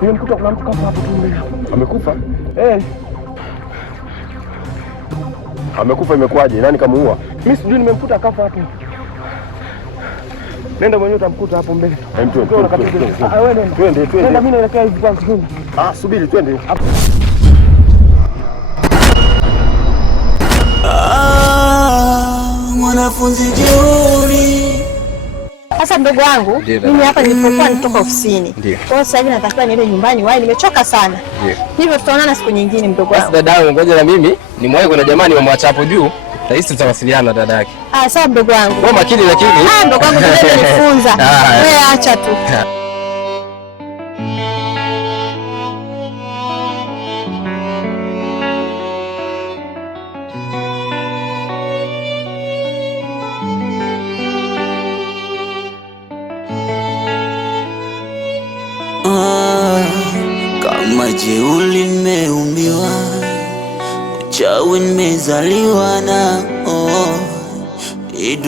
Nimemkuta kuna mtu kafa hapo tu. Amekufa? Amekufa imekuwaje? Nani kamuua? Mimi sijui, nimemkuta kafa hapo. Nenda mwenyewe utamkuta hapo mbele. Twende. Nenda, mimi naelekea hivi kwanza. Subiri twende. Mwanafunzi jeuri. Sasa mdogo wangu, mimi hapa nilipokuwa nitoka ofisini. Kwa sasa hivi natakiwa niende nyumbani, wapi nimechoka sana. Hivyo tutaonana siku nyingine mdogo wangu. Basi dada, ngoja na mimi nimwahi kuna jamani wamwacha hapo juu. Rahisi tutawasiliana na dada yake. Sawa mdogo wangu. Wewe makini lakini. Mdogo wangu ndio nifunza. Wewe acha tu. Kama jeuri nimeumbiwa, uchawi nimezaliwa na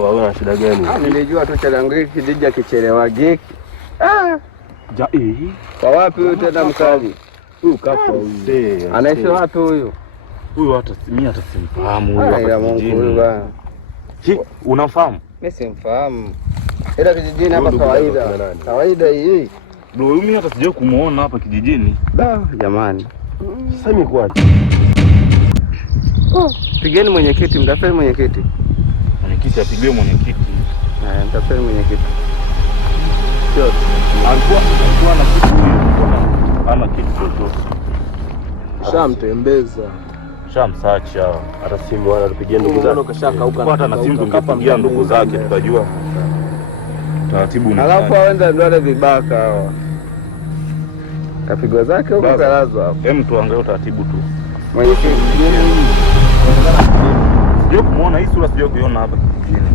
Wewe una shida gani? Nilijua tu cha langu hiki kijiji kichelewa geki. Kwa wapi huyu tena mkali? Huyu kafa huyu. Anaishi wapi huyu? Huyu hata mimi hata simfahamu huyu hapa kijijini. Huyu bwana. Unamfahamu? Mimi simfahamu. Ila kijijini hapa kawaida. Kawaida hii. Ndio mimi hata sijao kumuona hapa kijijini. Jamani. Sasa imekuwaje? Pigeni mwenyekiti, mtafeli mwenyekiti. Mwenyekiti apigiwe mwenyekiti. Mtafeli mwenyekiti. Sio. Alikuwa na kitu hiyo, ana kitu chochote. Shamtembeza. Shamsacha. Hata simu wala tupigie ndugu zake. Hata na simu tungepigia ndugu zake tukajua. Taratibu ni. Alafu aenda ndo wale vibaka hao. Kapigwa zake huko kalazwa hapo. Hem, tuangalie taratibu tu. Mwenyekiti. Sio kumuona hii sura, sio kuiona hapa kijijini.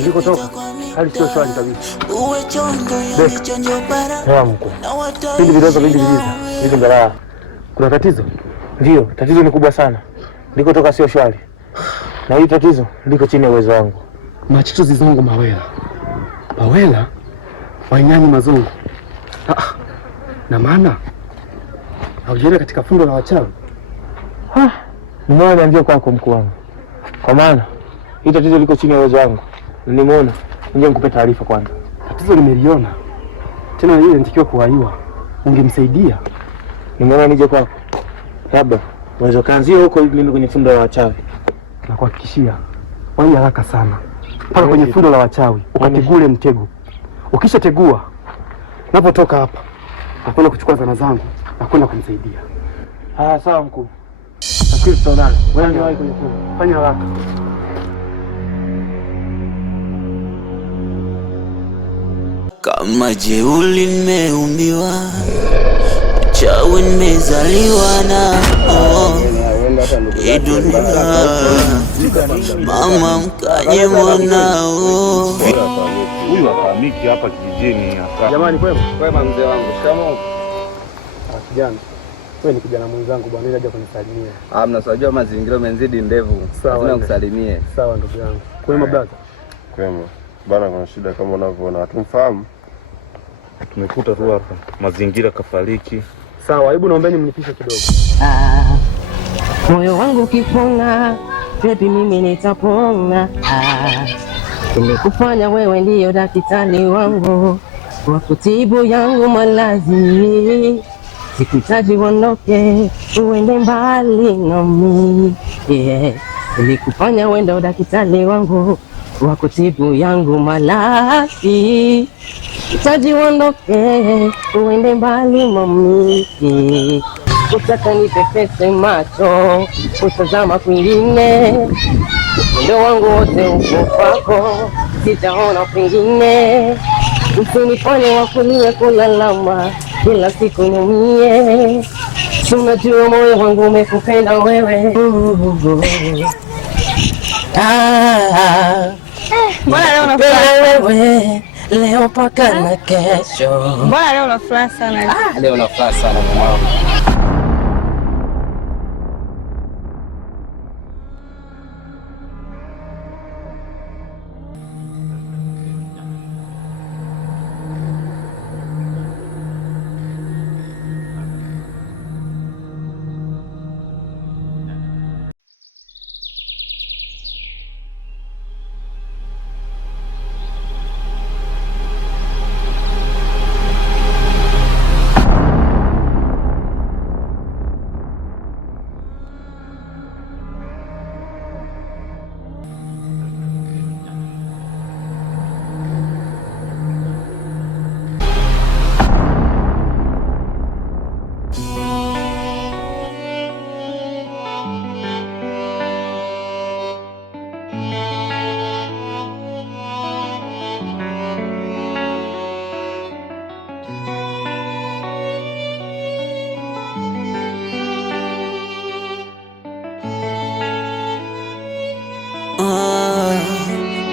Nilikotoka hali sio shwari kabisa. Pindi vidogo vingi hizi ngaraa. Kuna tatizo? Ndio, tatizo ni kubwa sana. Nilikotoka sio shwari. Na hili tatizo liko chini ya uwezo wangu. Machichozi zangu Mawela? Wanyani mazungu. Na maana haujiona katika fundo la wachawi? Nimeona niambie kwako mkuu wangu. Kwa maana hili tatizo liko chini ya uwezo wangu. Nimeona nje nikupe taarifa kwanza. Tatizo nimeliona. Tena yule nitakiwa kuwaiwa. Ungemsaidia. Nimeona nije kwako. Labda unaweza kaanzia huko mimi kwenye fundo la wachawi. Na kuhakikishia wai haraka sana. Paka kwenye fundo la wachawi ukategule mtego. Ukishategua napotoka hapa nakwenda kuchukua zana zangu na kwenda kumsaidia. Sawa mkuu. Nafikiri tutaonana. Wewe ndio wahi kwenye fundo. Fanya haraka. Kama jeuri nimeumbiwa, uchawi nimezaliwa na dunia. Mama mkanye mwanao. Huyu afahamiki hapa kijijini hapa. Jamani kwema? Kwema mzee wangu. Shikamoo. Kijana. Wewe ni kijana mwenzangu bwana, nenda kunisalimia. Mnasajua mazingira menzidi ndevu. Lazima nikusalimie. Sawa ndugu yangu. Kwema brother? Kwema. Bana, kuna shida kama unavyoona. Hatumfahamu. Tumekuta tu hapa mazingira kafariki. Sawa, hebu naombeni mnipishe kidogo. Moyo wangu kifunga, baby mimi nitapona. Nimekufanya wewe ndio daktari wangu wa kutibu yangu malazi. Sikuhitaji uondoke, uende mbali nami. Nilikufanya wewe ndio daktari wangu wa kutibu yangu malazi. Sikuhitaji uondoke, uende mbali nami. Utaka nipepese macho, utazama kwingine. Moyo wangu wote uko kwako, sitaona kwingine. Usinifanye wa kulia kulalama, kila siku niumie. Unajua moyo wangu umekupenda wewe. Mbona leo unafurahi wewe? Leo mpaka na kesho. Mbona leo unafurahi sana? Leo unafurahi sana mama.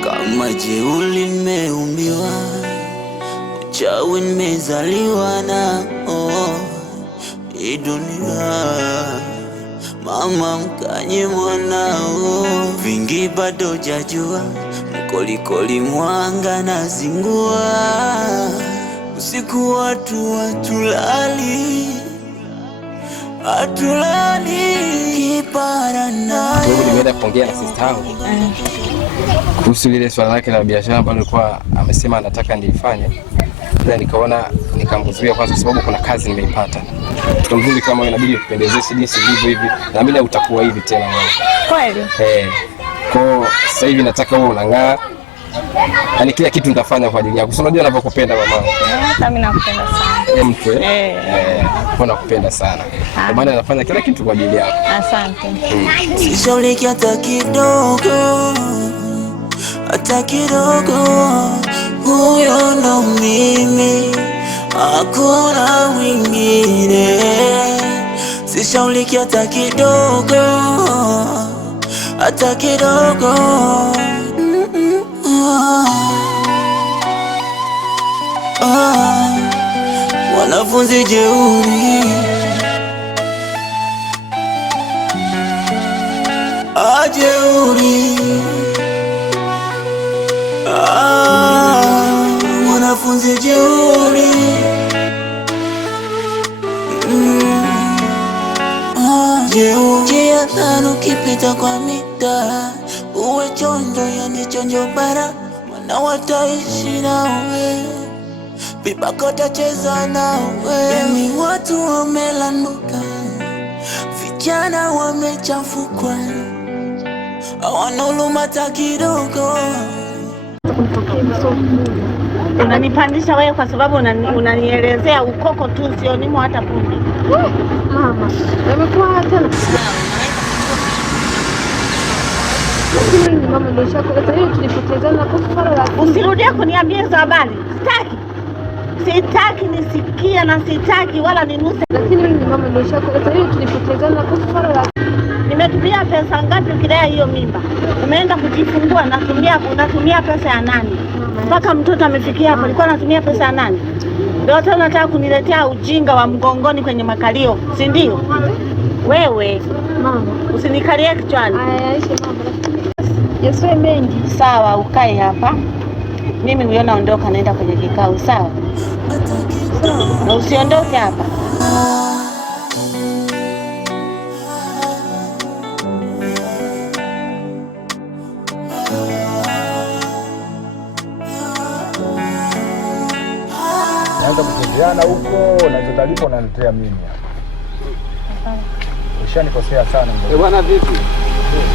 Kama jeuri nimeumbiwa, uchawi nimezaliwa nao. Hii dunia mama mkanye mwanao, vingi bado hujajua, mkolikoli mwanga na zingua. Usiku watu watulali kipara nayo. Nimeenda kuongea na sister yangu kuhusu ile swala lake la biashara ambalo alikuwa amesema anataka nilifanye, na nikaona nikamzuia kwanza kwa sababu kuna kazi nimeipata. Tukamzuri kama wewe inabidi kupendezesha jinsi ilivyo hivi, na mimi utakuwa hivi tena wewe. Kweli? Kwa sasa hivi nataka wewe unang'aa. Yaani kila kitu nitafanya kwa ajili yako. Unajua ninavyokupenda mama. Hata mimi nakupenda sana. Mtu kwa nakupenda sana. Kwa maana nafanya kila kitu kwa ajili yako. Asante. Sishauliki hata kidogo, hata kidogo. Huyo ndo mimi, hakuna mwingine. Sishauliki hata kidogo, hata kidogo. Wanafunzi jeuri, jeuri. Wanafunzi jeuri, jeuri. Ukipita kwa mita uwe chonjo, yani chonjo bara, maana wataishi nawe, vibaka tacheza nawe. Ni watu wamelanduka, vijana wamechafukwa, hawana huruma hata kidogo. Unanipandisha wewe kwa sababu unanielezea ukoko tu, sionimo hata punde. Mama, nimekuwa tena. Lakini mama ndio shakuleta hiyo, tulipotezana kwa swala la usirudie kuniambia hizo habari. Sitaki nisikie na sitaki wala ninuse. Lakini mimi mama ndio shakuleta hiyo, tulipotezana kwa swala la nimetumia pesa ngapi ukilea hiyo mimba? Umeenda kujifungua, unatumia pesa ya nani? Mpaka mtoto amefikia hapo, ulikuwa unatumia pesa ya nani? Ndio tena unataka kuniletea ujinga wa mgongoni kwenye makalio, si ndio? Wewe mama, usinikalie kichwani. Aisha mama. Yesu mengi. Sawa, ukae hapa. Mimi huyo naondoka, naenda kwenye kikao, sawa? Na usiondoke hapa. Naanza kutegeana huko na zotalipo unanitea mimi hapa. Ushanikosea sana mzee. Bwana vipi?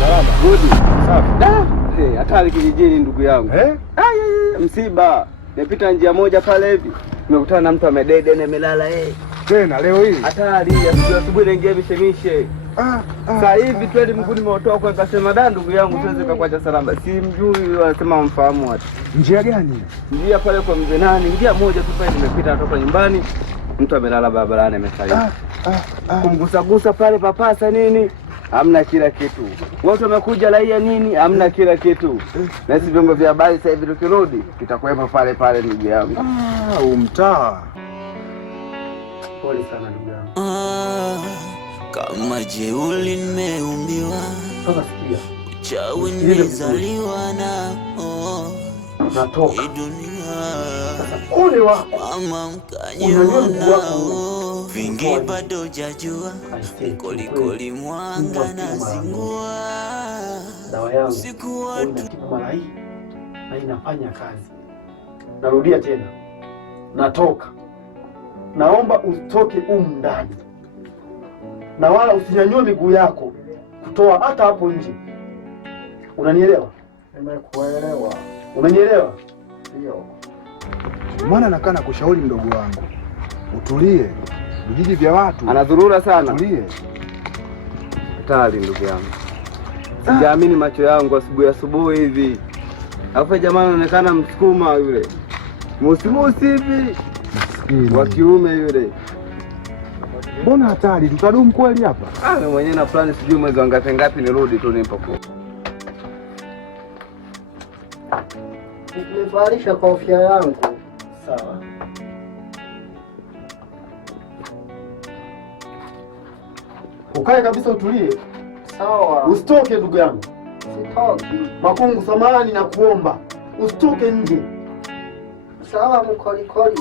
Salama. Good. Safi. Hatari kijijini ndugu yangu. Msiba. Nimepita njia moja pale hivi. Nimekutana na mtu amedede na amelala Tena leo hii. Hatari, asubuhi naingia mishemishe. Sasa hivi twende mguu nimeotoa kwa kasema ndugu yangu tuweze kuacha salama. Simjui wanasema mfahamu watu. Njia gani? Njia pale kwa mzee nani, njia moja tu pale nimepita kutoka nyumbani. Mtu amelala barabarani amefariki. Kumgusa pale papasa nini? Hamna kila kitu. Watu wamekuja raia nini? Hamna kila kitu. Na hizi vyombo vya habari sasa hivi tukirudi kitakuwepo pale ndugu yangu. Umtaa. Pole sana ndugu yangu. Kama jeuli nimeumbiwa. Sasa sikia. Uchawi nimezaliwa na natoka. Sasa ole wako. Mama mkanyona. Vingi bado jajua. Kolikoli mwanga na zingua. Dawa yangu inatibu mara hii na inafanya kazi. Narudia tena. Natoka. Naomba utoke ndani. Na wala usinyanyue miguu yako kutoa hata hapo nje. Unanielewa? Nimekuelewa. Unanielewa? Ndio. Maana nakaa na kushauri mdogo wangu. Utulie. Vijiji vya watu. Anadhurura sana. Utulie. Hatari ndugu yangu. Sijaamini macho yangu asubuhi hivi. Hapo jamaa anaonekana Msukuma yule. Musimusi hivi. Maskini. Wa kiume yule. Mbona hatari? Tutadumu kweli hapa? Mimi mwenyewe na plani sijui mwezi ngapi nirudi tu nipo. Nimevalisha kofia yangu. Sawa. Ukae kabisa utulie. Sawa. Usitoke ndugu yangu. Sitoki. Makungu samahani na kuomba. Usitoke nje. Sawa mkolikoli.